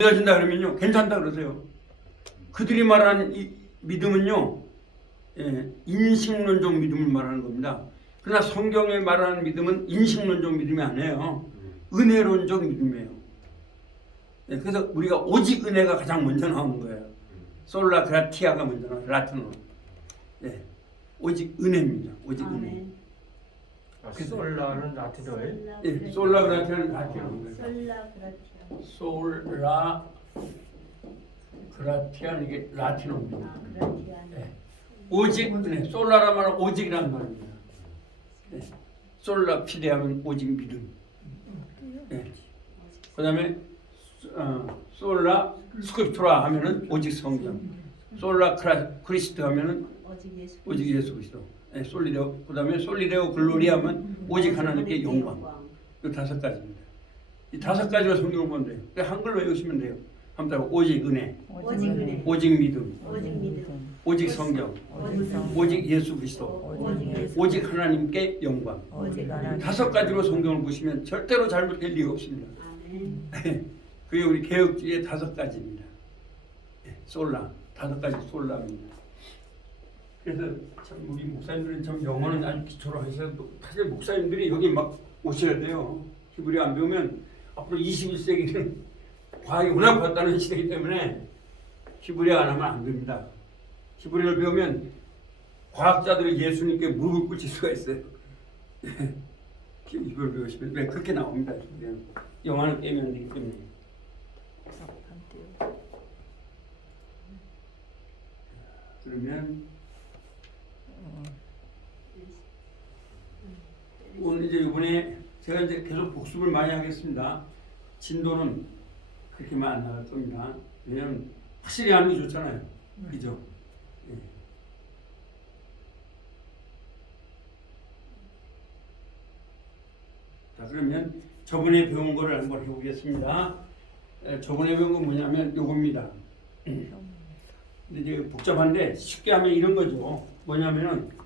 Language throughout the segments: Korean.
믿어진다 그러면요 괜찮다 그러세요. 그들이 말하는 이 믿음은요 인식론적 믿음을 말하는 겁니다. 그러나 성경에 말하는 믿음은 인식론적 믿음이 아니에요. 은혜론적 믿음이에요. 그래서 우리가 오직 은혜가 가장 먼저 나오는 거예요. 솔라 그라티아가 먼저 나와요. 라틴어로. 오직 은혜입니다. 오직 은혜. 솔라는 라틴어예요? 솔라 그라티아는 라틴어입니다. 솔라 그라티아. 솔라 그라티아는 이게 라틴어입니다. 그라티아. 오직 은혜. 솔라란 말은 오직이라는 말입니다. 솔라 피데하면 오직 믿음. 그 다음에 솔라 스크립투라 하면은 오직 성경. 솔라 크리스트 하면은 오직 예수 그리스도. 솔리데오. 그 다음에 솔리데오 글로리 하면 오직 하나님께 영광. 이 5가지입니다. 이 5가지로 성경을 보면 돼요. 그러니까 한글로 외우시면 돼요. 한번 따라 오직 은혜, 오직 은혜, 오직 믿음, 오직 믿음, 오직 성경, 오직 예수 그리스도, 오직 하나님께 영광. 5가지로 성경을 보시면 절대로 잘못될 리가 없습니다. 그게 우리 개혁주의의 5가지입니다. 솔라, 5가지 솔라입니다. 그래서 참 우리 목사님들은 참 영어는 아주 기초로 하셔서 사실 목사님들이 여기 막 오셔야 돼요. 히브리 안 배우면 앞으로 21세기는 과학이 워낙 발달한 시대이기 때문에 히브리어 안 하면 안 됩니다. 히브리어를 배우면 과학자들이 예수님께 무릎을 꿇칠 수가 있어요. 이걸 배우시면 왜 그렇게 나옵니다. 영화는 깨면 안 되기 때문에. 그러면 오늘 이제 이번에 제가 이제 계속 복습을 많이 하겠습니다. 진도는 그렇게만 안 나갈 겁니다. 왜냐면 확실히 하는 게 좋잖아요. 그죠? 자, 그러면 저번에 배운 거를 한번 해보겠습니다. 저번에 배운 건 뭐냐면 요겁니다. 근데 이제 복잡한데 쉽게 하면 이런 거죠. 뭐냐면은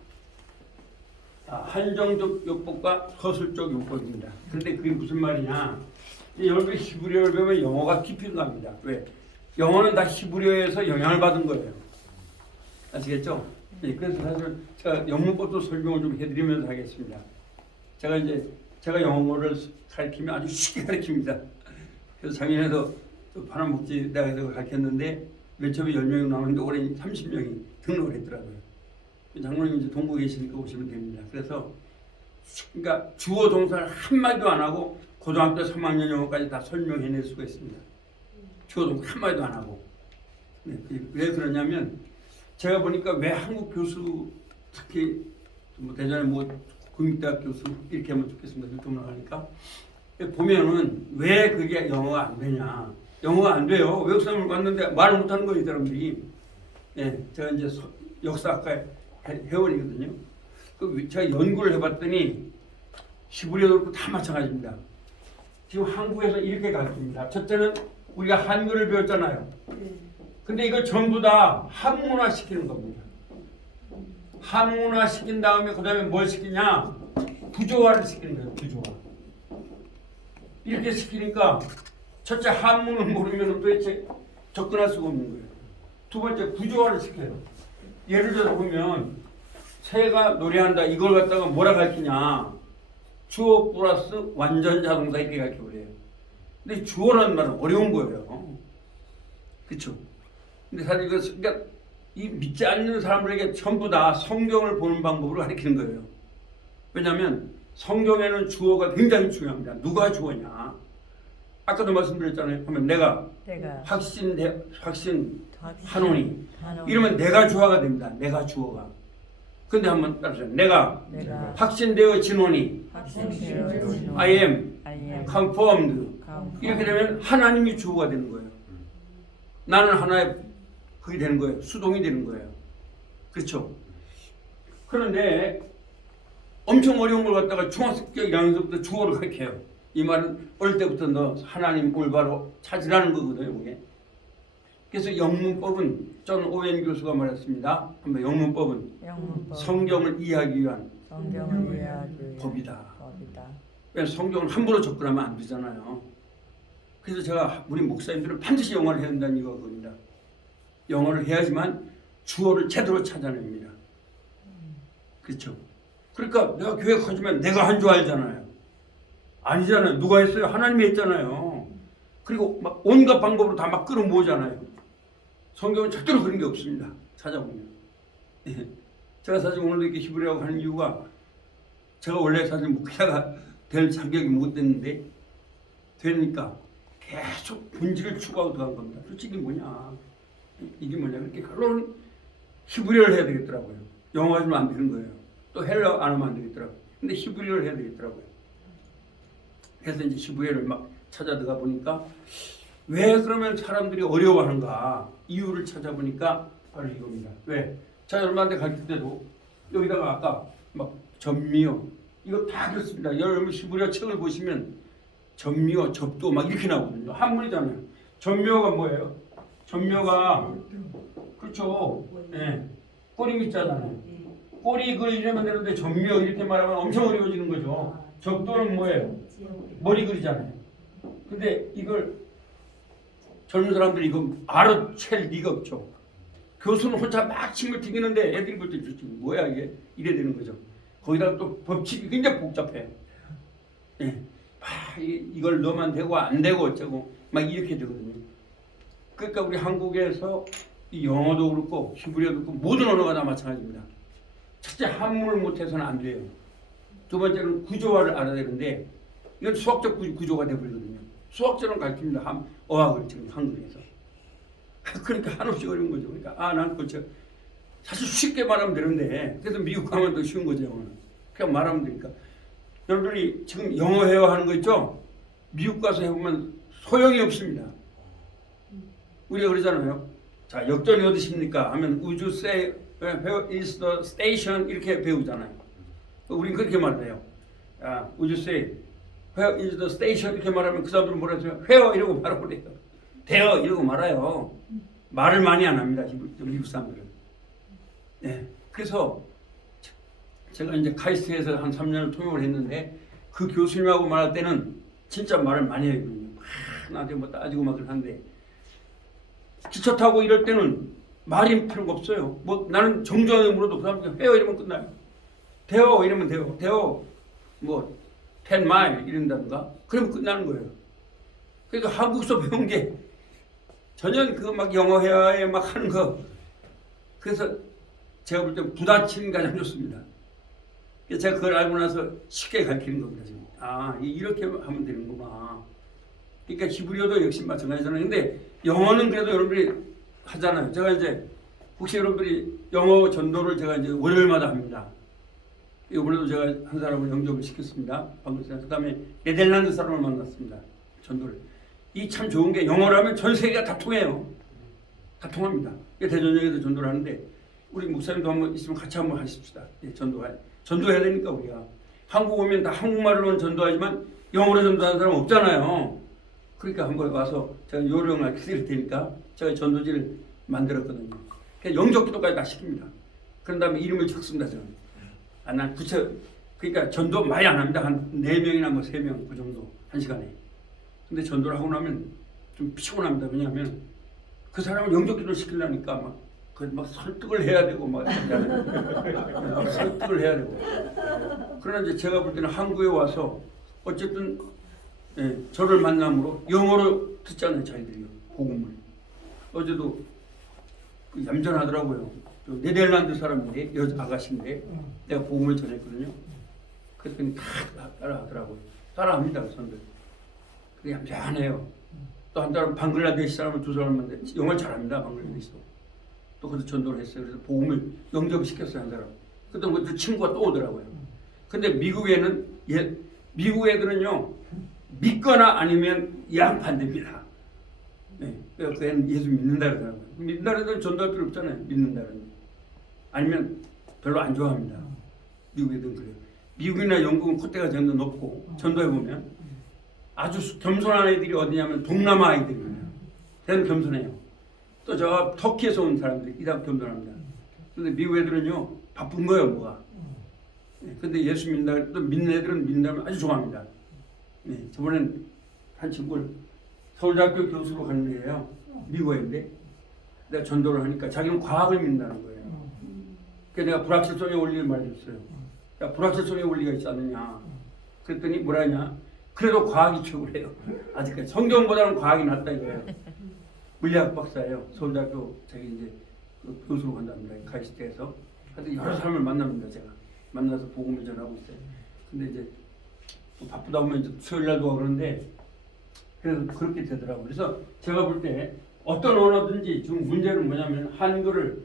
한정적 요법과 서술적 요법입니다. 그런데 그게 무슨 말이냐? 여러분 히브리어를 배우면 영어가 깊이 들어갑니다. 왜? 영어는 다 히브리어에서 영향을 받은 거예요. 아시겠죠? 그래서 사실 제가 영문법도 설명을 좀 해드리면서 하겠습니다. 제가 영어를 가르치면 아주 쉽게 가르칩니다. 그래서 작년에도 파란복지대학에서 가르쳤는데 맨 처음에 10명이 나오는데 올해 30명이 등록을 했더라고요. 장로님 이제 동부에 계시니까 오시면 됩니다. 그래서 그러니까 주어 동사를 한마디도 안 하고 고등학교 3학년 영어까지 다 설명해낼 수가 있습니다. 주어 동사 한마디도 안 하고. 왜 그러냐면 제가 보니까 왜 한국 교수 특히 뭐 대전에 뭐 국립대학 교수 이렇게 하면 좋겠습니다. 유튜브 나가니까 보면은 왜 그게 영어가 안 되냐? 영어가 안 돼요. 외국 사람을 봤는데 말을 못하는 거예요, 이 사람들이. 제가 이제 역사학과 회원이거든요. 제가 연구를 해봤더니 히브리어도 그렇고 다 마찬가지입니다. 지금 한국에서 이렇게 가르칩니다. 첫째는 우리가 한글을 배웠잖아요. 근데 이걸 전부 다 한문화 시키는 겁니다. 한문화 시킨 다음에 그 다음에 뭘 시키냐? 부조화를 시키는 거예요. 부조화. 이렇게 시키니까 첫째 한문을 모르면 도대체 접근할 수가 없는 거예요. 두 번째 부조화를 시켜요. 예를 들어 보면 새가 노래한다 이걸 갖다가 뭐라 가르치냐? 주어 플러스 완전 자동사 이렇게 가르쳐버려요. 근데 주어라는 말은 어려운 거예요. 그렇죠? 근데 사실 그러니까 이 믿지 않는 사람들에게 전부 다 성경을 보는 방법으로 가르치는 거예요. 왜냐하면 성경에는 주어가 굉장히 중요합니다. 누가 주어냐? 아까도 말씀드렸잖아요. 하면 내가 확신 한온이 이러면 내가 주어가 됩니다. 내가 주어가. 근데 한번 따라서 내가 확신되어 진원이 I am confirmed 이렇게 되면 하나님이 주어가 되는 거예요. 나는 하나의 그게 되는 거예요. 수동이 되는 거예요. 그렇죠? 그런데 엄청 어려운 걸 갖다가 중학교 1학년부터 주어를 가르쳐요. 이 말은 어릴 때부터 너 하나님 올바로 찾으라는 거거든요. 그게. 그래서 영문법은 전 오웬 교수가 말했습니다. 한번 영문법은 성경을 이해하기 위한 법이다. 왜 성경을 함부로 접근하면 안 되잖아요. 그래서 제가 우리 목사님들은 반드시 영어를 해야 된다는 이거입니다. 영어를 해야지만 주어를 제대로 찾아냅니다. 그렇죠? 그러니까 내가 교회 가지면 내가 한 줄 알잖아요. 아니잖아요. 누가 했어요? 하나님이 했잖아요. 그리고 막 온갖 방법으로 다 막 끌어모으잖아요. 성경은 절대로 그런 게 없습니다. 찾아보면. 제가 사실 오늘 이렇게 히브리어하고 하는 이유가 제가 원래 사실 목회자가 될 자격이 못 됐는데 되니까 계속 본질을 추구하고 들어간 겁니다. 솔직히 뭐냐? 이게 뭐냐? 그렇게 결론은 히브리어를 해야 되겠더라고요. 영어 가지면 안 되는 거예요. 또 헬러 안 하면 안 되겠더라고요. 근데 히브리어를 해야 되겠더라고요. 그래서 이제 히브리어를 막 찾아 들어가 보니까 왜 그러면 사람들이 어려워하는가 이유를 찾아보니까 바로 이겁니다. 왜? 제가 여러분한테 가르칠 때도 여기다가 아까 막 전미어 이거 다 그렇습니다. 여러분 히브리어 책을 보시면 전미어, 접도 막 이렇게 나오거든요. 한문이잖아요. 전미어가 뭐예요? 전미어가 그렇죠. 예. 꼬리 밑자잖아요. 꼬리 글 이러면 되는데 전미어 이렇게 말하면 엄청 어려워지는 거죠. 접도는 뭐예요? 머리 글이잖아요. 근데 이걸 젊은 사람들이 이거 알아챌 리가 없죠. 교수는 혼자 막 침을 튀기는데 애들이 볼 때 뭐야 이게 이래 되는 거죠. 거기다가 또 법칙이 굉장히 복잡해요. 예. 이걸 넣으면 되고 안 되고 어쩌고 막 이렇게 되거든요. 그러니까 우리 한국에서 이 영어도 그렇고 히브리어도 그렇고 모든 언어가 다 마찬가지입니다. 첫째 한문을 못해서는 안 돼요. 두 번째는 구조화를 알아야 되는데 이건 수학적 구조가 되어버리거든요. 수학적으로 가르칩니다. 어학을 지금 한국에서. 그러니까 한없이 어려운 거죠. 그러니까 난 그렇죠. 사실 쉽게 말하면 되는데 그래서 미국 가면 더 쉬운 거죠. 오늘. 그냥 말하면 되니까. 여러분들이 지금 영어 회화 하는 거 있죠? 미국 가서 해보면 소용이 없습니다. 우리가 그러잖아요. 자, 역전이 어디십니까? 하면 Would you say where is the station? 이렇게 배우잖아요. 우린 그렇게 말해요. Would you say where is the station? 이렇게 말하면 그 사람들은 뭐라 해요? where 이러고 말하고 그래요. 대어 이러고 말아요. 말을 많이 안 합니다. 미국 사람들은. 네. 그래서 제가 이제 카이스트에서 한 3년을 통역을 했는데 그 교수님하고 말할 때는 진짜 말을 많이 해요. 나한테 뭐 따지고 막 그러는데 기차 타고 이럴 때는 말이 필요가 없어요. 뭐 나는 정중하게 물어도 그 사람들 회어 이러면 끝나요. 대어 이러면 돼요. 대어 뭐 10 마일 이런다든가 그러면 끝나는 거예요. 그러니까 한국에서 배운 게 전혀 그거 막 영어 회화에 막 하는 거. 그래서 제가 볼 때 부딪힘 가장 좋습니다. 제가 그걸 알고 나서 쉽게 가르치는 겁니다. 지금. 이렇게 하면 되는구나. 그러니까 히브리어도 역시 마찬가지잖아요. 근데 영어는 그래도 여러분들이 하잖아요. 제가 이제 혹시 여러분들이 영어 전도를 제가 이제 월요일마다 합니다. 이번에도 제가 한 사람을 영접을 시켰습니다. 방금 전에. 그다음에 네덜란드 사람을 만났습니다. 전도를. 이 참 좋은 게 영어를 하면 전 세계가 다 통해요. 다 통합니다. 대전역에도 전도를 하는데 우리 목사님도 한번 있으면 같이 한번 하십시다. 전도해야 되니까 우리가. 한국 오면 다 한국말로는 전도하지만 영어로 전도하는 사람 없잖아요. 그러니까 한번 와서 제가 요령을 드릴 테니까 제가 전도지를 만들었거든요. 그냥 영접기도까지 다 시킵니다. 그런 다음에 이름을 적습니다. 저는. 난 그러니까 전도 많이 안 합니다. 한 4명이나 뭐 3명 그 정도 한 시간에. 근데 전도를 하고 나면 좀 피곤합니다. 왜냐하면 그 사람을 영접기도를 시키려니까 막 설득을 해야 되고 막 설득을 해야 되고. 그러나 이제 제가 볼 때는 한국에 와서 어쨌든 저를 만남으로 영어로 듣잖아요. 자기들이요. 복음을. 어제도 얌전하더라고요. 네덜란드 사람인데 여자 아가씨인데 내가 복음을 전했거든요. 그랬더니 다 따라하더라고요. 따라합니다. 그 사람들. 그게 얌전해요. 또 한 사람 방글라데시 사람을 2사람인데 영어를 잘합니다. 방글라데시도. 또 그래서 전도를 했어요. 그래서 복음을 영접시켰어요. 한 사람. 그랬더니 그 친구가 또 오더라고요. 근데 미국에는 미국 애들은요 믿거나 아니면 양반됩니다. 네. 그 애는 예수 믿는다 그러더라고요. 믿는다 그러면 전도할 필요 없잖아요. 믿는다 그러면. 아니면 별로 안 좋아합니다. 미국 애들은 그래요. 미국이나 영국은 콧대가 정도 높고 전도해보면 아주 겸손한 애들이 어디냐면 동남아 아이들입니다. 걔는 겸손해요. 또 저 터키에서 온 사람들이 이다 겸손합니다. 근데 미국 애들은요 바쁜 거예요 뭐가. 네. 근데 예수 믿는다 또 믿는 애들은 믿는다면 아주 좋아합니다. 네. 저번엔 한 친구를 서울대학교 교수로 가는 거예요. 미국인데 내가 전도를 하니까 자기는 과학을 믿는다는 거예요. 그래서 내가 불확실성의 원리를 말해줬어요. 야, 불확실성의 원리가 있지 않느냐. 그랬더니 뭐라 하냐. 그래도 과학이 최고래요. 아직까지 성경보다는 과학이 낫다 이거예요. 물리학 박사예요. 서울대학교 자기 이제 그 교수로 간답니다. 가이스트에서. 하여튼 여러 사람을 만납니다. 제가 만나서 복음을 전하고 있어요. 근데 이제 바쁘다 보면 이제 수요일 날도 오고 그러는데 그래서 그렇게 되더라고요. 그래서 제가 볼 때 어떤 언어든지 지금 문제는 뭐냐면 한글을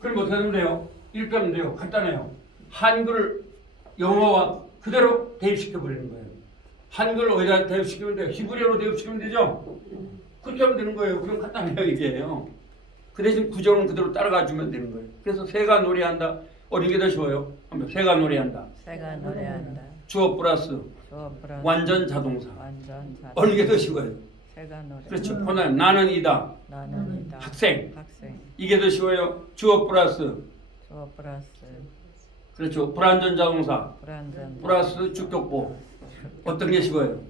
그럼 어떻게 하면 돼요? 이렇게 하면 돼요. 간단해요. 한글을 영어와 그대로 대입시켜 버리는 거예요. 한글 어디다 대입시키면 돼요? 히브리어로 대입시키면 되죠? 그렇게 하면 되는 거예요. 그럼 간단해요 이게요. 그 대신 구조는 그대로 따라가 주면 되는 거예요. 그래서 새가 노래한다. 어린 게 더 쉬워요. 한번 새가 노래한다. 새가 노래한다. 주어 플러스 주어 플러스 완전 자동사. 완전 자동사. 어느 게 더 쉬워요? 새가 노래. 그렇죠. 하나 나는 이다. 나는 이다. 학생. 학생. 이게 더 쉬워요. 주어 플러스 주어 플러스 그렇죠. 불완전 자동사 불완전. 플러스 주격보. 어떤 게 쉬워요?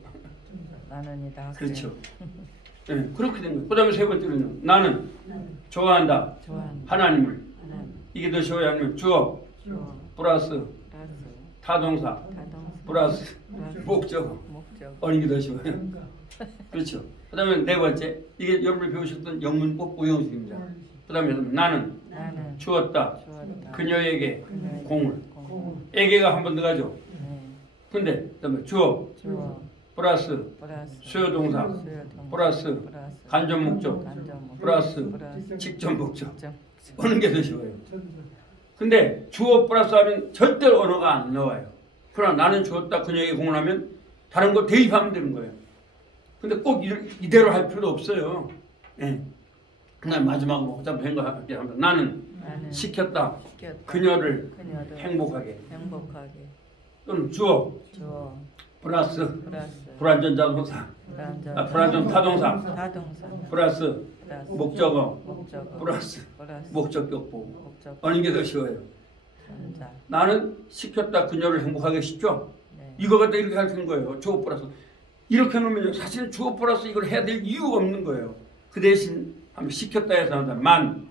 나는 이다. 학생. 그렇죠. 네, 그렇게 된 거예요. 그다음에 세 번째는요. 나는 좋아한다. 좋아한다. 하나님을. 하나님. 이게 더 쉬워요. 아니면 주어 주어 플러스 플러스 타동사 타동사 플러스 플러스 목적. 목적. 어느 게 더 쉬워요? 그렇죠. 그다음에 네 번째 이게 여러분이 배우셨던 영문법 오형식입니다. 그다음에 나는 나는 주었다. 주었다. 그녀에게 그녀에게 공을. 공을. 에게가 한 번 더 가죠. 네. 근데 그다음에 주어 주어 플러스 플러스 수요동사 수요동사 플러스 플러스 간접 목적 간접 목적 플러스 플러스 직접 목적. 직접 어느 게 더 쉬워요? 근데 주어 플러스 하면 절대 언어가 안 나와요. 그러나 나는 주었다 그녀에게 공을 하면 다른 거 대입하면 되는 거예요. 근데 꼭 이대로 할 필요도 없어요. 예. 그냥 마지막으로 어차피 된거 할게 합니다. 나는 시켰다 시켰다. 그녀를 그녀를 행복하게. 행복하게 또는 주어 주어 플러스 플러스 불완전 자동사 불완전 타동사 타동사 플러스 플러스 목적어 목적어 플러스 플러스 목적격보. 목적 어느 게 더 쉬워요? 전자. 나는 시켰다 그녀를 행복하게 쉽죠? 네. 이거 갖다 이렇게 가르치는 거예요. 주어 플러스. 이렇게 놓으면 사실은 주어 플러스 이걸 해야 될 이유가 없는 거예요. 그 대신 하면 시켰다 해서 한다. 만,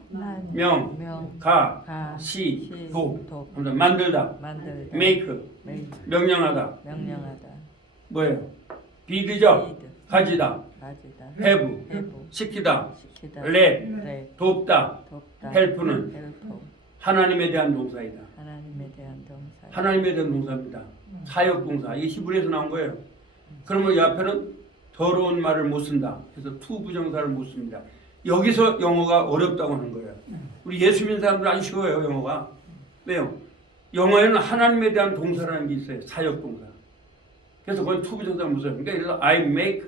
명, 가, 가, 시, 시, 도. 도. 한다. 만들다. 만들다 make, 메이크 명령하다. 명령하다 뭐예요? 비드죠? 리드 가지다. 가지다 have, 해부 시키다. 시키다 let, 네 돕다. 돕다 help는 헬프 하나님에 대한 동사이다. 하나님에 대한 동사 하나님에 대한 동사입니다. 사역 동사. 이게 히브리에서 나온 거예요. 그러면 이 앞에는 더러운 말을 못 쓴다. 그래서 투 부정사를 못 씁니다. 여기서 영어가 어렵다고 하는 거예요. 우리 예수 믿는 사람들 아주 쉬워요, 영어가. 왜요? 영어에는 하나님에 대한 동사라는 게 있어요. 사역 동사. 그래서 그건 투 부정사를 못 써요. 그러니까 예를 들어서 I make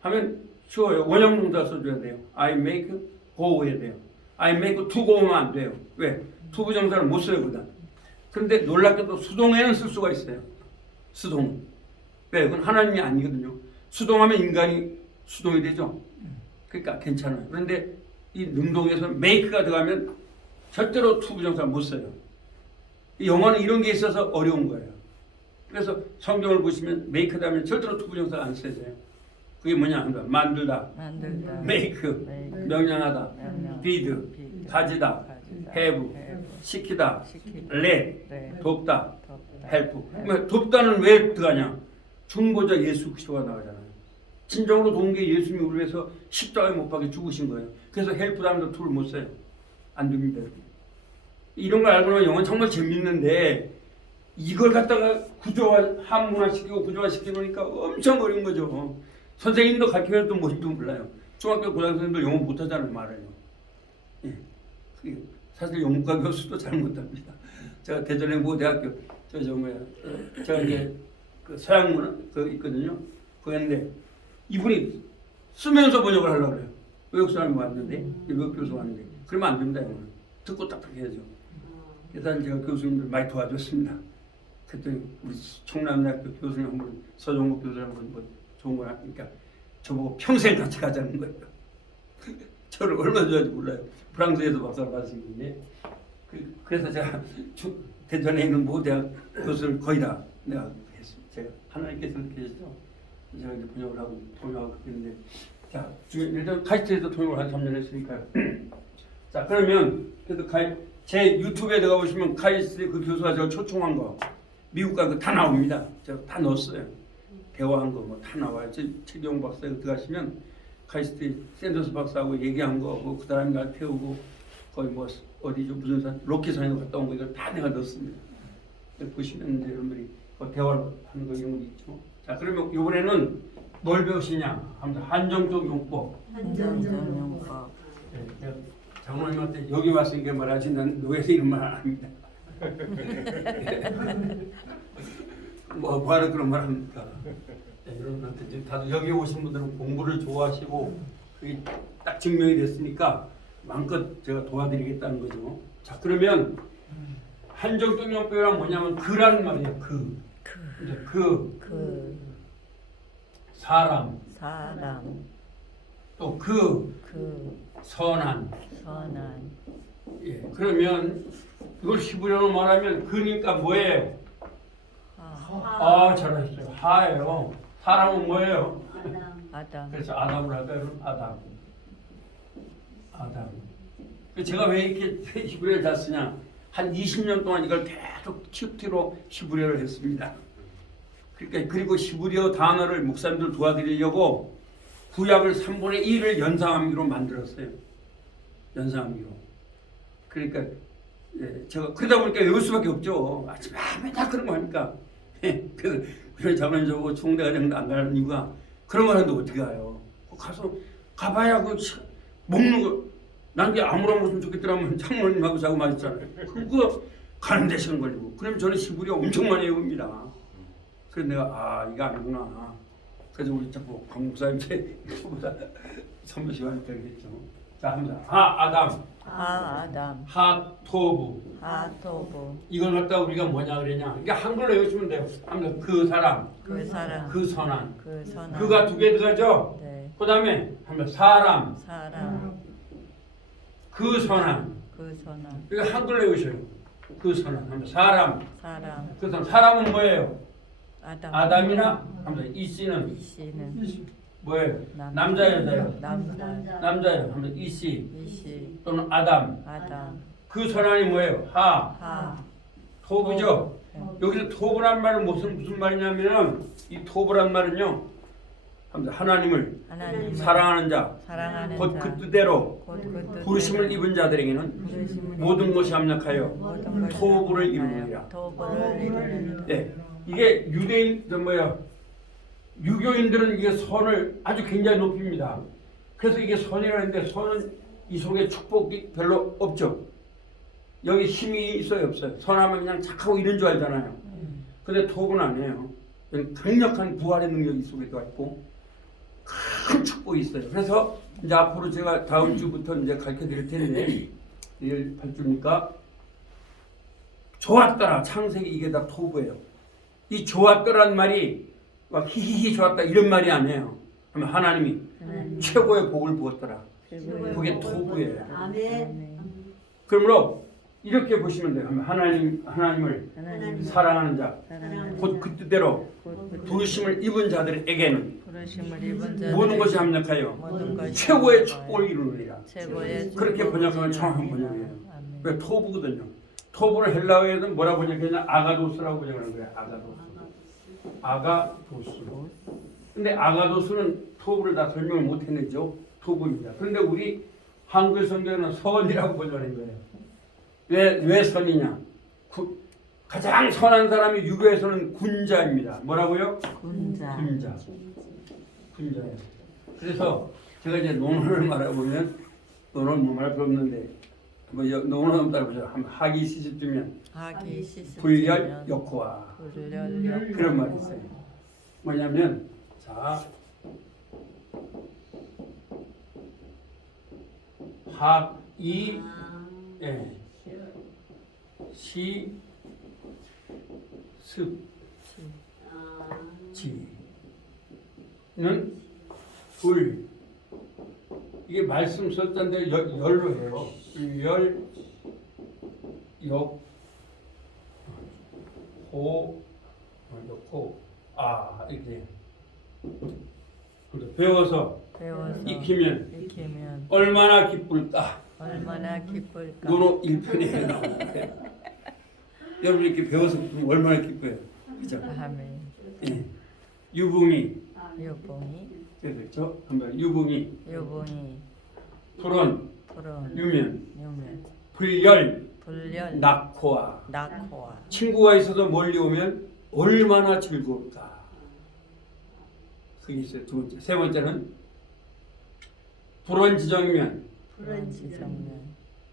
하면 쉬워요. 원형 동사 써줘야 돼요. I make go 해야 돼요. I make to go 하면 안 돼요. 왜? 투 부정사를 못 써요, 그다. 그런데 놀랍게도 수동에는 쓸 수가 있어요. 수동. 왜? 그건 하나님이 아니거든요. 수동하면 인간이 수동이 되죠. 그러니까 괜찮아요. 그런데 이 능동에서는 make가 들어가면 절대로 투 부정사 못 써요. 이 영어는 이런 게 있어서 어려운 거예요. 그래서 성경을 보시면 make 다음에 절대로 투 부정사 안 써요. 그게 뭐냐? 만들다, 만들다 make, 명령하다, 명령 feed, 가지다, have, 시키다, let, 돕다, help. 그러면 돕다는 왜 들어가냐? 중보자 예수 그리스도가 나오잖아요. 진정으로 도운 게 예수님이 우리 위해서 십자가에 못 박혀 죽으신 거예요. 그래서 help 다음에 툴을 못 써요. 안 됩니다. 이런 걸 알고 나면 영어는 정말 재밌는데 이걸 갖다가 구조화, 한문화시키고 구조화시키니까 엄청 어려운 거죠. 선생님도 가르치면서도 뭔지도 몰라요. 중학교 고등학교 선생님도 영어 못하잖아요, 말을요. 예. 사실 영문과 교수도 잘 못합니다. 제가 대전에 모 대학교 제가 이제 그 서양문화 그 있거든요. 그랬는데 이분이 쓰면서 번역을 하려고 그래요. 외국 사람이 왔는데 외국 교수 왔는데 그러면 안 됩니다. 영어는 듣고 딱딱 해야죠. 그래서 제가 교수님들 많이 도와줬습니다. 그랬더니 우리 청남대학교 교수님 한 분, 서정국 교수님 한 분 좋은 거 하니까 저보고 평생 같이 가자는 거예요. 저를 얼마나 좋아하는지 몰라요. 프랑스에서 박사를 받으시는데 그래서 제가 대전에 있는 모 대학 교수를 거의 다 내가 했습니다. 제가 하나님께서 그렇게 해서 제가 이제 번역을 하고 했는데 자, 일단 카이스트에서 통역을 한 3년 했으니까요. 자, 그러면 그래도 제 유튜브에 들어가 보시면 카이스트 그 교수가 저 초청한 거 미국 간 거 다 나옵니다. 제가 다 넣었어요. 대화한 거 뭐 다 나와요. 최경 박사 들어가시면 카이스트 샌더스 박사하고 얘기한 거, 뭐 그 사람이 날 태우고 거의 뭐 어디죠 무슨 산 로켓산에 갔다 온 거 이걸 다 내가 넣었습니다. 보시면 이제 여러분들이 그 대화를 하는 거 이런 거 있죠. 자, 그러면 이번에는 뭘 배우시냐 하면서 한정적 용법. 한정적 용법. 네, 장로님한테 여기 왔으니까 말하지 난 노예서 이런 말 안 합니다. 뭐하러 그런 말 합니까? 네, 여러분한테 지금 다들 여기 오신 분들은 공부를 좋아하시고 그게 딱 증명이 됐으니까 마음껏 제가 도와드리겠다는 거죠. 자, 그러면 한정적 용법이란 뭐냐면 그라는 말이에요. 그 사람 또 선한. 예, 그러면 이걸 히브리어로 말하면 그니까 뭐예요? 잘하셨어요. 하예요. 사람은 뭐예요? 아담. 그래서 아담을 할까요? 아담. 제가 왜 이렇게 히브리어를 잘 쓰냐? 한 20년 동안 이걸 계속 키우티로 히브리어를 했습니다. 그러니까 그리고 히브리어 단어를 목사님들 도와드리려고 구약을 3분의 1을 연상함기로 만들었어요. 연상함기로. 그러니까 제가 그러다 보니까 외울 수밖에 없죠. 아침에 맨날 그런 거 하니까. 그래서 자면 저거 총대가정도 안 가는 이유가 그런 거 하는데 어떻게 가요? 가봐야 그 먹는 거 난 게 아무런 무슨 좋겠더라면 장모님하고 자고 맛있잖아요. 그거 가는 데 시간 걸리고. 그러면 저는 히브리어 엄청 많이 외웁니다. 그래서 내가 이거 아니구나. 그래서 우리 자꾸 강목사님께 이거보다 선배 시간이 되겠죠. 자, 합니다. 아담. 하토부. 이걸 갖다 우리가 뭐냐 그러냐. 이게 한글로 외우시면 돼요. 합니다. 그 사람. 그 선한. 그가 두 개 들어가죠. 네. 그 다음에 합니다. 사람. 그 선한. 이거 한글로 외우셔요. 그 선한. 합니다. 사람. 그 사람. 사람은 뭐예요? 아담이나 합니다. 이씨는 뭐예요? 남자 여자예요. 남자예요. 합니다. 이씨 또는 아담. 그 선한이 뭐예요? 토부죠. 여기서 토부란 말은 무슨 말이냐면은 이 토부란 말은요. 하나님을 사랑하는 자, 곧 그 뜻대로 부르심을 입은 자들에게는 모든 것이 합력하여 토부를 이루느니라. 네, 이게 유교인들은 이게 선을 아주 굉장히 높입니다. 그래서 이게 선이라는데 선은 이 속에 축복이 별로 없죠. 여기 힘이 있어요, 없어요? 선하면 그냥 착하고 이런 줄 알잖아요. 근데 토부는 아니에요. 강력한 부활의 능력이 속에 들어있고 큰 축복이 있어요. 그래서 이제 앞으로 제가 다음 주부터 이제 가르쳐 드릴 텐데 내일 8주니까 좋았더라. 창세기 이게 다 토부예요. 이 좋았더라는 말이 막 히히히 좋았다 이런 말이 아니에요. 하나님이 최고의 복을 부었더라. 그게 토부예요. 아멘. 그러므로 이렇게 보시면 돼요. 하나님을 사랑하는 자, 곧 그 뜻대로 부르심을 입은 자들에게는 모든 것이 합력하여 최고의 축복을 이루느니라. 그렇게 번역하면 정확한 번역이에요. 왜 토부거든요. 토부를 헬라어에는 뭐라 번역했냐? 아가도스라고 번역하는 거예요. 아가도스. 근데 아가도스는 토부를 다 설명을 못 해내죠. 토부입니다. 그런데 우리 한글 성경에는 선이라고 번역하는 거예요. 왜 선이냐? 가장 선한 사람이 유교에서는 군자입니다. 뭐라고요? 군자예요. 그래서 제가 이제 논어를 말해보면 논어는 뭐 말할 거 없는데 논어 한번 따라보세요. 한번 하기 시습주면 불열 역호와 그런 말이 있어요. 뭐냐면 자 학이 시, 습, 지는 불. 이게 말씀 썼던데 열로 해요. 열, 역, 호, 이렇게. 배워서 배워서 익히면 얼마나 기쁠까. 얼마나 기쁠까. 노노 1편에 나오는데 여러분 이렇게 배워서 보면 얼마나 기뻐요. 그죠? 아멘. 예. 유붕이 유봉이 그렇죠? 한번 유붕이 불원 유면 불열 낙호와 친구가 있어서 멀리 오면 얼마나 즐거울까. 그게 있어요. 두 번째. 세 번째는 불원지정면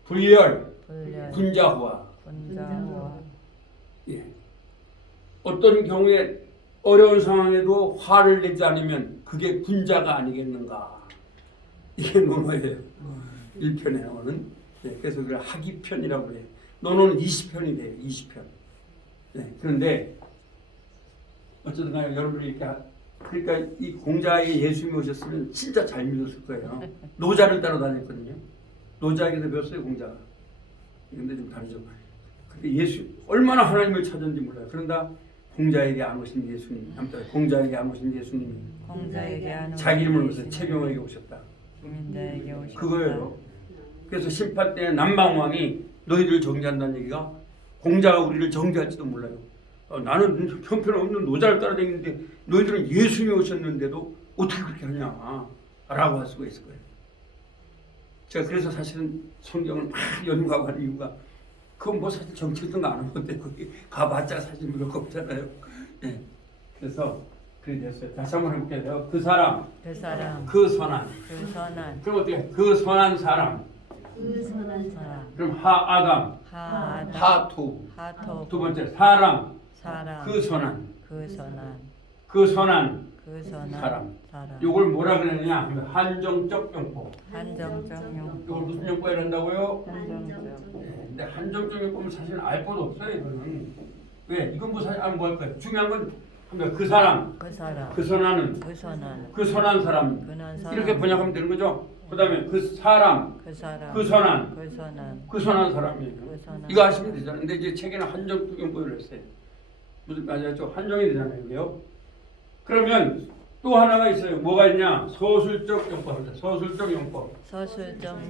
불열 분자호와. 예. 어떤 경우에 어려운 상황에도 화를 내지 않으면 그게 분자가 아니겠는가. 이게 논어예요. 1편에 나오는. 네, 그래서 그걸 학이편이라고 해요. 논어는 20편이 돼요. 20편. 네, 그런데 어쨌든 간에 여러분이 이렇게 그러니까 이 공자에 예수님이 오셨으면 진짜 잘 믿었을 거예요. 노자를 따라다녔거든요. 노자에게서 배웠어요, 공자가. 근데 좀 다르죠. 근데 예수 얼마나 하나님을 찾았는지 몰라요. 그런다 공자에게 안 오신 예수님, 공자에게 안 오신 예수님이 자기 이름을 위해서 채경에게 오셨다. 그거예요. 그래서 심판 때 남방왕이 너희들 정죄한다는 얘기가 공자가 우리를 정죄할지도 몰라요. 나는 형편없는 노자를 따라다니는데 너희들은 예수님이 오셨는데도 어떻게 그렇게 하냐 라고 할 수가 있을 거예요. 제가 그래서 사실은 성경을 막 연구하고 하는 이유가 그건 뭐 사실 정치든 안 하는 건데 거기 가봤자 사실 뭐 별거 없잖아요. 네. 그래서 그래 됐어요. 다시 한번 해볼게요. 그 사람 그 선한 그럼 어떻게 그 선한 사람 그럼 하아담 하토 두 번째 사람 그 선한 사람. 이걸 뭐라 그러느냐 하면 한정적 용법. 이걸 무슨 용법이라 한다고요? 근데 한정적 용법은 사실 알 것도 없어요. 이거는 왜? 이건 뭐 사실 뭐 할 거예요? 중요한 건 그 사람 그 선한 그 선한 사람 이렇게 번역하면 되는 거죠. 그다음에 그 사람 그 선한 그 선한 사람이에요. 이거 하시면 되잖아요. 근데 이제 책에는 한정적 용법을 했어요. 무슨 말이죠? 한정이 되잖아요. 왜요? 그러면 또 하나가 있어요. 뭐가 있냐? 서술적 용법입니다. 서술적 용법.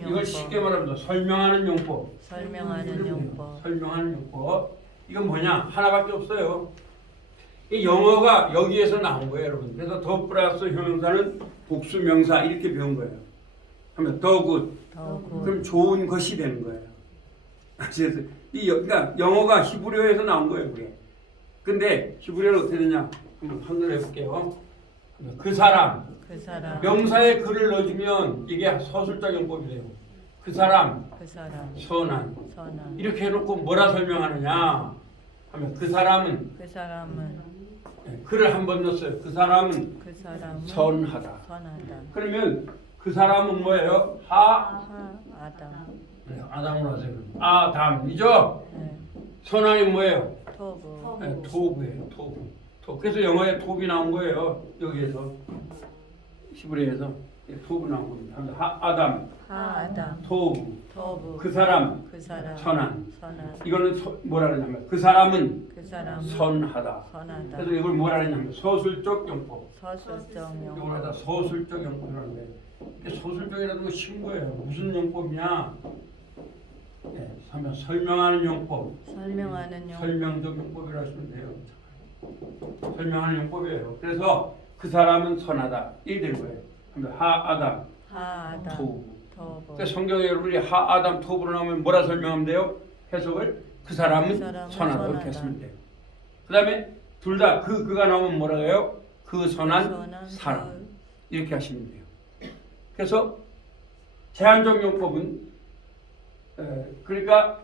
이걸 쉽게 말하면 설명하는 용법. 설명하는 용법. 이건 뭐냐? 하나밖에 없어요. 이 영어가 여기에서 나온 거예요, 여러분. 그래서 더 플러스 형용사는 복수 명사 이렇게 배운 거예요. 하면 더 굿. 그럼 좋은 것이 되는 거예요. 그래서 그러니까 영어가 히브리어에서 나온 거예요, 그게. 근데 히브리어는 어떻게 되냐? 한번 한글 해볼게요. 그 사람 명사에 그를 넣어주면 이게 서술적 용법이 돼요. 그 사람 선한 이렇게 해놓고 뭐라 설명하느냐 하면 그 사람은 그를 한 번 넣었어요. 그 사람은 선하다. 그러면 그 사람은 뭐예요? 아담으로 하세요. 아담이죠? 선한이 뭐예요? 토브예요. 토브. 그래서 영어에 톱이 나온 거예요. 여기에서 히브리어에서 톱이 나온 겁니다. 아담, 토브. 그 사람, 선한. 이거는 뭐라 그러냐면 그 사람은 선하다. 그래서 이걸 뭐라 그러냐면 서술적 용법. 이걸 갖다 서술적 용법이라는 거예요. 서술적이라는 거 쉬운 거예요. 무슨 용법이냐? 설명하는 용법. 설명적 용법이라 하시면 돼요. 설명하는 용법이에요. 그래서 그 사람은 선하다. 이게 되는 거예요. 하아담 토브. 그러니까 성경에 여러분이 하아담 토브로 나오면 뭐라 설명하면 돼요? 해석을 그 사람은 선하다 이렇게 하시면 돼요. 그 다음에 둘 다 그가 나오면 뭐라 해요? 그 선한 사람 이렇게 하시면 돼요. 그래서 제한적 용법은 그러니까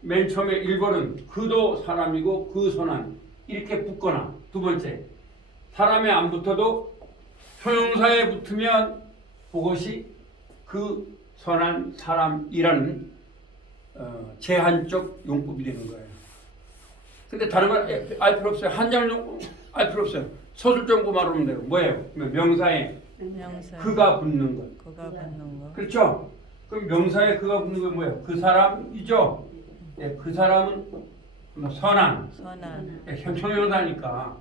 맨 처음에 1번은 그도 사람이고 그 선한 이렇게 붙거나 두 번째 사람에 안 붙어도 형용사에 붙으면 그것이 그 선한 사람이라는 제한적 용법이 되는 거예요. 근데 다른 건 알 필요 없어요. 한장 용법 알 필요 없어요. 서술적 용법 말하면 돼요. 뭐예요? 명사에 그가 붙는 것. 그렇죠? 그럼 명사에 그가 붙는 건 뭐예요? 그 사람이죠? 그 사람은 선한. 형용사니까.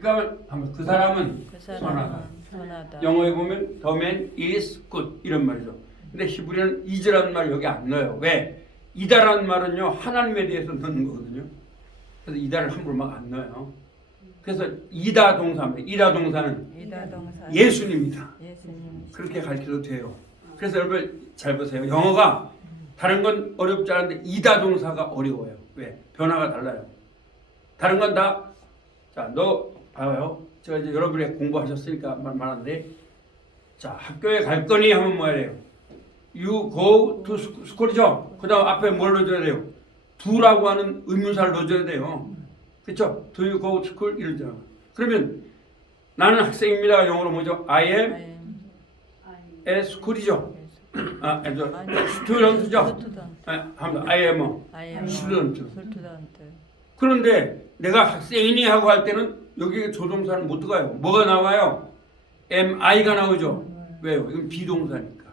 그러니까 한번 그 사람은 그 선하다. 사람은 선하다. 영어에 보면 the man is good 이런 말이죠. 근데 히브리어는 is라는 말 여기 안 넣어요. 왜? 이다라는 말은요 하나님에 대해서 넣는 거거든요. 그래서 이다를 함부로 막 안 넣어요. 그래서 이다 동사입니다. 이다 동사는 이다 동사. 예수님이다. 예수님. 그렇게 가르쳐도 돼요. 그래서 여러분 잘 보세요. 영어가 다른 건 어렵지 않은데 이다 동사가 어려워요. 왜? 변화가 달라요. 다른 건 다, 자, 너 봐요. 제가 이제 여러분이 공부하셨으니까 말하는데, 자, 학교에 갈 거니 하면 뭐 해야 돼요? You go to school이죠. 그 다음 앞에 뭘 넣어줘야 돼요? do라고 하는 의문사를 넣어줘야 돼요. 그렇죠? Do you go to school? 이러잖아. 그러면 나는 학생입니다. 영어로 뭐죠? I am at school이죠. 아, 스튜던트죠. 합니다. I am a student. 그런데 내가 학생이니 하고 할 때는 여기에 조동사는 못 들어가요. 뭐가 나와요? am I가 나오죠. 왜요? 이건 비동사니까.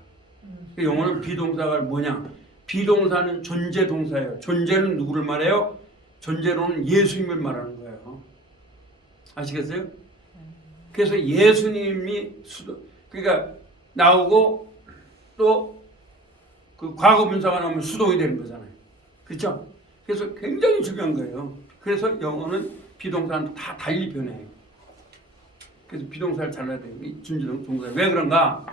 영어는 비동사가 뭐냐? 비동사는 존재동사예요. 존재는 누구를 말해요? 존재로는 예수님을 말하는 거예요. 아시겠어요? 그래서 예수님이 그러니까 나오고 또 그 과거 분사가 나오면 수동이 되는 거잖아요. 그렇죠? 그래서 굉장히 중요한 거예요. 그래서 영어는 비동사는 다 달리 변해요. 그래서 비동사를 잘라야 돼요. 준비동사. 왜 그런가?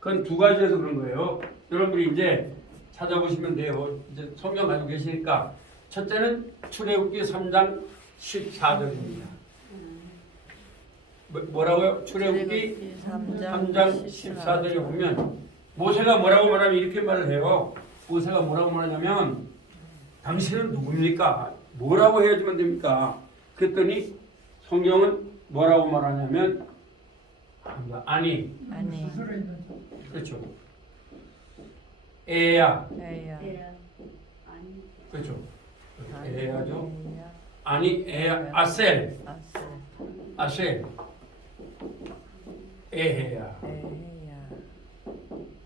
그건 두 가지에서 그런 거예요. 여러분들이 이제 찾아보시면 돼요. 이제 성경 가지고 계시니까. 첫째는 출애굽기 3장 14절입니다. 뭐라고요? 출애굽기 3장 14절에 보면 모세가 뭐라고 말하면 이렇게 말을 해요. 모세가 뭐라고 말하냐면 당신은 누굽니까? 뭐라고 해야지만 됩니까? 그랬더니 성경은 뭐라고 말하냐면 아니 그렇죠. 에야 그렇죠. 에야죠. 아니 에야 아셀 에헤야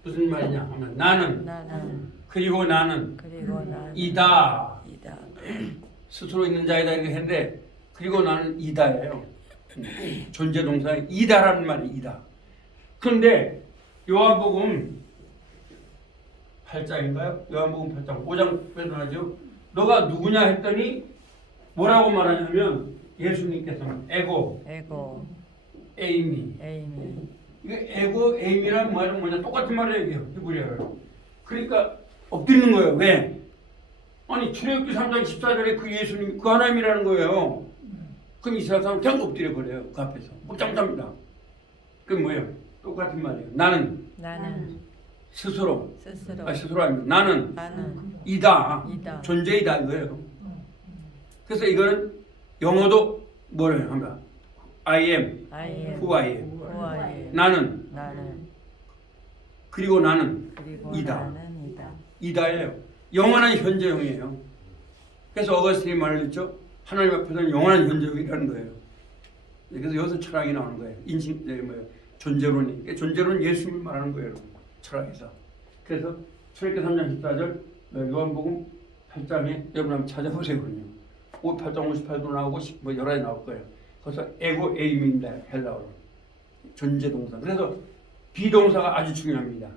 무슨 말이냐 하면 나는 그리고 나는 이다 스스로 있는 자이다 이렇게 했는데 그리고 나는 이다예요. 존재 동사에 이다라는 말이 이다. 그런데 요한복음 8장인가요? 요한복음 8장 5장 빼놓아죠. 너가 누구냐 했더니 뭐라고 말하냐면 예수님께서는 에고 에이미 이게 에고 에이미란 말은 뭐냐 똑같은 말이에요. 히브리어로. 그러니까 엎드리는 거예요. 왜? 아니 출애굽기 3장 14절에 그 예수님 그 하나님이라는 거예요. 그럼 이스라엘 사람은 그냥 엎드려 버려요. 그 앞에서 꼼짝합니다. 그게 뭐예요? 똑같은 말이에요. 나는 스스로 아닙니다. 나는 이다. 존재이다 이거예요. 그래서 이거는 영어도 뭐래요? 합니다. I am who I am. 나는 그리고 나는 이다. 이다예요. 영원한 현재형이에요. 그래서 어거스틴이 말했죠. 하나님 앞에서는 영원한 현재형이라는 거예요. 그래서 여기서 철학이 나오는 거예요. 존재론이. 존재론은 예수님을 말하는 거예요. 철학에서. 그래서 출애굽기 3장 14절 요한복음 8장에 여러분 한번 찾아보세요. 8장 58도 나오고 뭐 여러 가지 나올 거예요. 그래서 에고 에임입니다. 헬라어로. 존재 동사. 그래서 비동사가 아주 중요합니다.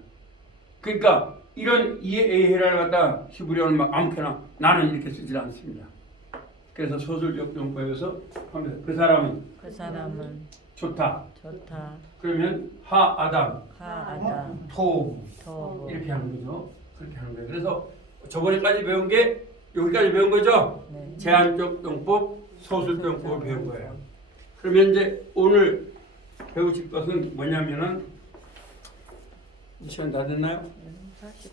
그러니까 이런 이에헤라를 갖다 히브리어는 막 아무렇게나 나는 이렇게 쓰지 않습니다. 그래서 소설적 용법에서 그 사람은 좋다. 그러면 하아담 토 이렇게 하는 거죠. 그렇게 하는 거예요. 그래서 저번에까지 배운 게 여기까지 배운 거죠. 네. 제한적 용법, 소설적 용법을 배운 거예요. 그러면 이제 오늘 배우실 것은 뭐냐면은 이 시간 다 됐나요? 40분.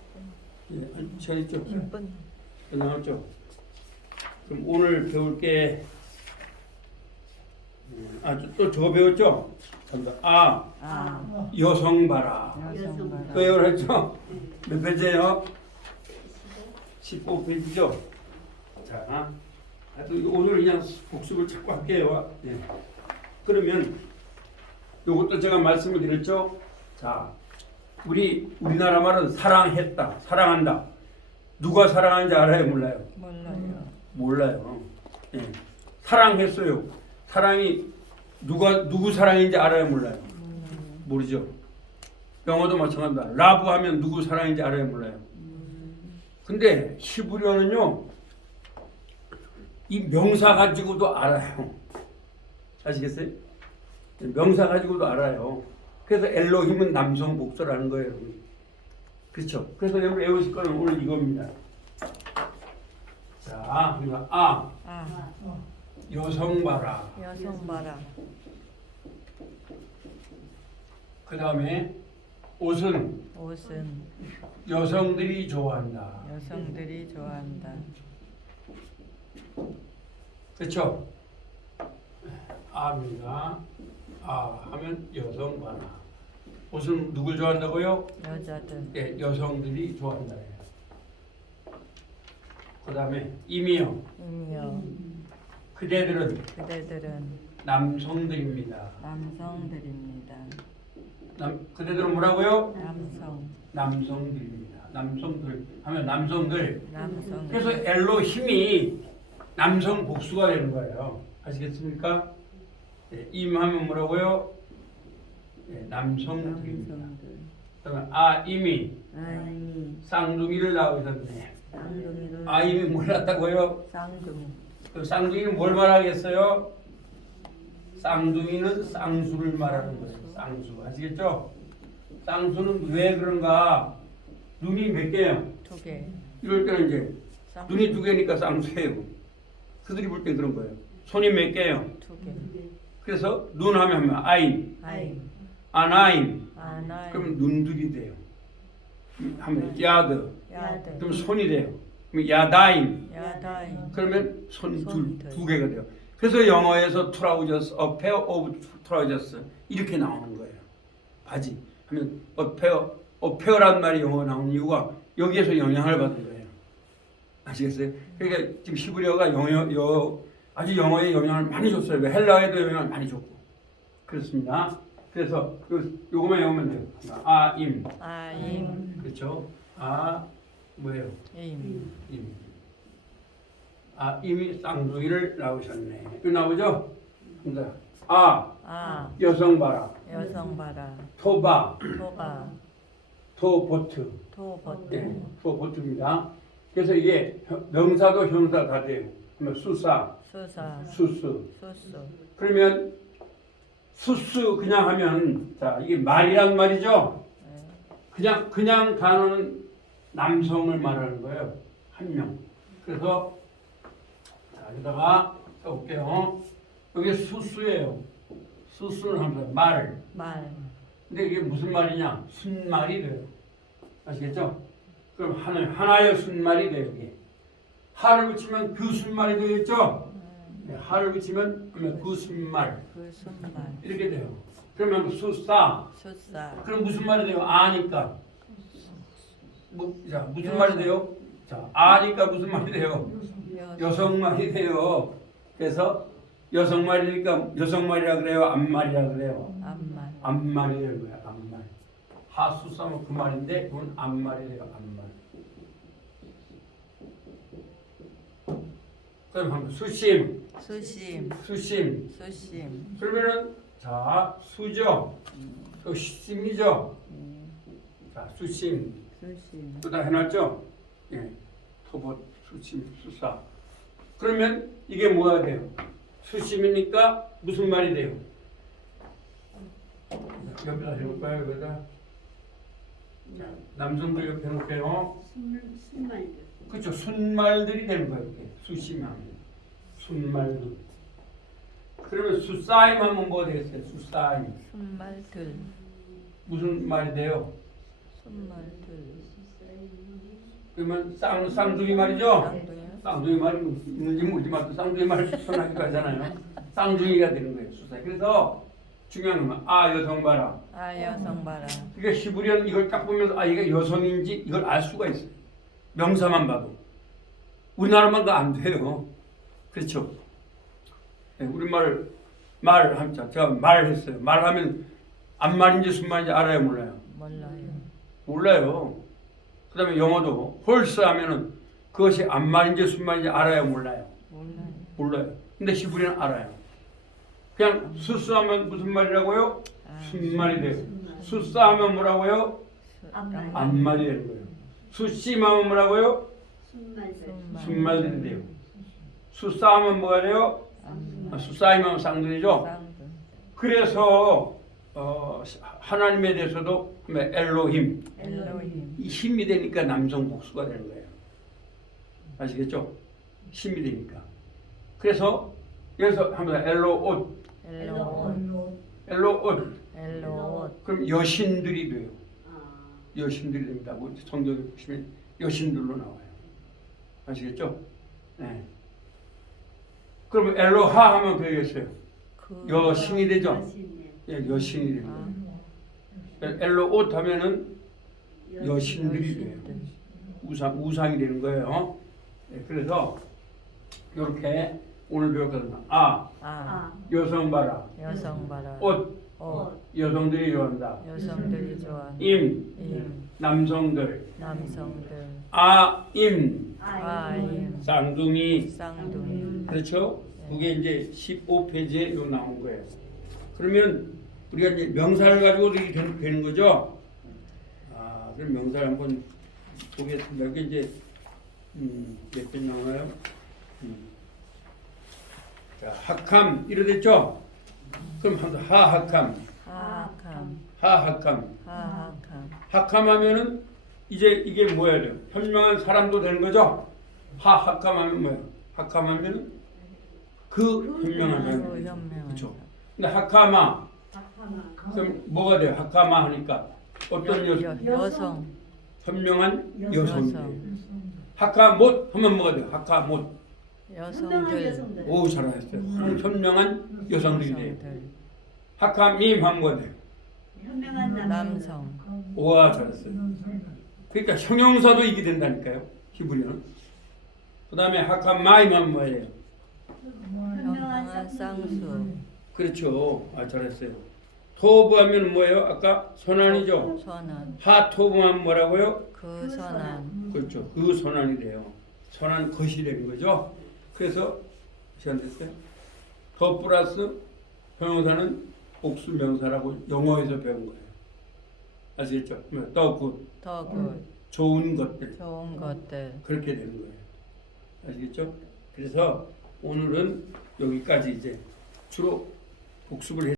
예, 시간 있죠? 10분. 끝나갔죠? 그럼 오늘 배울 게 또 저거 배웠죠? 여성 봐라. 또 배우랬죠? 몇 페이지예요? 15페이지죠? 자, 오늘 그냥 복습을 자꾸 할게요. 네. 그러면 이것도 제가 말씀을 드렸죠? 자, 우리나라 말은 사랑했다, 사랑한다. 누가 사랑하는지 알아요, 몰라요? 몰라요. 네. 사랑했어요. 사랑이 누구 사랑인지 알아요, 몰라요? 모르죠. 영어도 마찬가지다. 라브 하면 누구 사랑인지 알아요, 몰라요? 근데 히브리어는요, 이 명사 가지고도 알아요. 아시겠어요? 명사 가지고도 알아요. 그래서 엘로힘은 남성 복수라는 거예요, 여러분. 그렇죠? 그래서 여러분 외우실 거는 오늘 이겁니다. 자, 그러니까 여성 봐라. 여성 봐라. 그 다음에 옷은 옷은 여성들이 좋아한다. 여성들이 좋아한다. 그렇죠? 아입니다. 하면 여성 봐라. 옷은 누굴 좋아한다고요? 여자들. 네, 여성들이 좋아한다. 그 다음에 임이요. 임요. 그대들은 그대들은 남성들입니다. 남성들입니다. 그대들은 뭐라고요? 남성. 남성들입니다. 남성들 하면 남성들. 남성. 그래서 엘로힘이 남성 복수가 되는 거예요. 아시겠습니까? 네, 임하면 뭐라고요? 네, 남성들입니다. 남성들. 그러면 임이 아임이 쌍둥이를 낳으셨네. 쌍둥이를. 임이 뭘 낳았다고요? 쌍둥이. 그 쌍둥이는 뭘 말하겠어요? 쌍둥이는 쌍수를 말하는 거예요. 쌍수. 아시겠죠? 쌍수는 왜 그런가? 눈이 몇 개예요? 2개. 이럴 때는 이제 눈이 2개니까 쌍수예요. 그들이 볼 때 그런 거예요. 손이 몇 개예요? 2개. 그래서 눈 하면 아임, 아임. 아나임. 아나임. 그럼 눈들이 돼요. 하면 야드. 야드. 그럼 손이 돼요. 그럼 야다임. 야다임. 그러면 손 손들. 두 개가 돼요. 그래서 영어에서 트라우저스, a pair of trousers 이렇게 나오는 거예요. 바지 하면 a pair란 말이 영어가 나오는 이유가 여기에서 영향을 받은 거예요. 아시겠어요? 그러니까 지금 히브리어가 아주 영어에 영향을 많이 줬어요. 헬라어에도 영향을 많이 줬고 그렇습니다. 그래서 요거만 외우면 돼요. 아임. 아임. 그렇죠? 뭐예요? 임. 임. 임이 쌍둥이를 낳으셨네. 이거 나오죠? 그러니까 여성 봐라. 여성 봐라. 토바. 토바. 토보트. 토버트. 네, 토보트입니다. 그래서 이게 명사도 형사 다 돼요. 그러면 수사, 수사. 수수. 수수. 그러면 수수 그냥 하면 자 이게 말이란 말이죠. 그냥 단어는 남성을 말하는 거예요. 한 명. 그래서 자 여기다가 써볼게요. 여기 수수예요. 수수는 하면서 말. 말. 근데 이게 무슨 말이냐? 순말이 돼요. 아시겠죠? 그럼 하나의 순말이 돼요. 이게. 하를 붙이면 그 순말이 되겠죠? 네, 하를 붙이면 그러면 그 순말. 그 순말. 이렇게 돼요. 그러면 수사. 수사. 그럼 무슨 말이 돼요? 아니까. 자, 무슨 말이 돼요? 자, 아니까 무슨 말이 돼요? 여성 말이 돼요. 그래서 여성 말이니까 여성 말이라 그래요? 암말이라 그래요? 암말. 암말이 되는 거야. 암말. 하수사는 그 말인데 그건 암말이 돼요. 암말. 그럼 한번 수심. 수심. 수심. 수심. 그러면은 자 수죠. 또 심이죠. 자 수심. 수심. 또 다 해놨죠. 예. 토보 수심 수사. 그러면 이게 뭐가 돼요? 수심이니까 무슨 말이 돼요? 옆에다 해볼까요? 여기다. 자, 남성들 옆에 놓을게요. 순말들. 그렇죠. 순말들이 되는 거예요. 이렇게. 수심하면. 순말들. 그러면 수사임 하면 뭐 되겠어요? 수사임. 순말들. 무슨 말이 돼요? 순말들. 그러면 쌍둥이 말이죠? 쌍둥이요? 쌍둥이 말이 있는지 모르지만 쌍둥이 말을 추천하기도 하잖아요. 쌍둥이가 되는 거예요. 수사. 그래서 중요한 건 여성 봐라. 여성 봐라. 그러니까 히브리어는 이걸 딱 보면서 이게 여성인지 이걸 알 수가 있어요. 명사만 봐도. 우리나라만 안 돼요. 그렇죠? 네, 우리말 제가 말했어요. 말하면 암말인지 순말인지 알아요, 몰라요? 몰라요. 몰라요. 그 다음에 영어도 홀스 하면은 그것이 암말인지 순말인지 알아요, 몰라요? 몰라요. 몰라요. 근데 히브리는 알아요. 그냥 수수하면 무슨 말이라고요? 아, 순말이 돼요. 수싸하면 뭐라고요? 암말이 되는 거예요. 수심하면 뭐라고요? 순말들이 돼요. 수싸하면 뭐가 돼요? 수싸이면 쌍둥이죠. 쌍둥이. 그래서 하나님에 대해서도 엘로힘, 엘로힘. 이 힘이 되니까 남성 복수가 되는 거예요. 아시겠죠? 힘이 되니까. 그래서 여기서 한번 엘로옷, 엘로옷. 엘로옷. 엘로옷. 그럼 여신들이 돼요. 여신들이 됩니다. 성경에 보시면 여신들로 나와요. 아시겠죠? 네. 그럼 엘로하 하면 되겠어요. 그 여신이 되죠? 예, 여신이 됩니다. 엘로옷 하면은 여신들이 돼요. 우상이 되는 거예요. 네, 그래서 이렇게 오늘 배웠거든요. 여성 봐라. 여성 봐라. 옷, 옷. 여성들이 좋아한다. 여성들이 좋아하는 임, 남성들. 남성들. 임, 아임. 쌍둥이. 쌍둥이. 그렇죠? 그게 이제 15페이지에 나온 거예요. 그러면 우리가 이제 명사를 가지고 이렇게 되는 거죠? 그럼 명사를 한번 보겠습니다. 이게 이제 몇 개 나오나요? 자, 학함 이러됐죠? 그럼 하학함, 하악함. 하학함. 하악함. 학함하면은 이제 이게 뭐야 돼요? 현명한 사람도 되는 거죠? 하학함하면 뭐예요? 학함하면은 그 현명한 사람. 그 현명한 그렇죠. 근데 학하마 그럼 뭐가 돼요? 학하마 하니까 어떤 여성. 현명한 여성이 돼요. 여성. 학하못 하면 뭐가 돼요? 학하못. 여성들. 오 잘하셨어요. 현명한 여성들이 돼요. 여성들. 학하밈 하면 뭐가 돼요? 남성. 오와 잘했어요. 그러니까 형용사도 이게 된다니까요. 히브리어는. 그 다음에 학하마임 하면 뭐예요? 현명한 쌍수. 그렇죠. 잘했어요. 토부하면 뭐예요? 아까 선한이죠. 선한. 하토부하면 뭐라고요? 그 선한. 그렇죠. 그 선한이 돼요. 선한 것이 되는 거죠. 그래서 시간 됐어요. 더 플러스 형용사는 복수 명사라고 영어에서 배운 거예요. 아시겠죠? 더 굿. 더 굿. 좋은 것들. 좋은 것들. 그렇게 되는 거예요. 아시겠죠? 그래서 오늘은 여기까지 이제 주로 복습을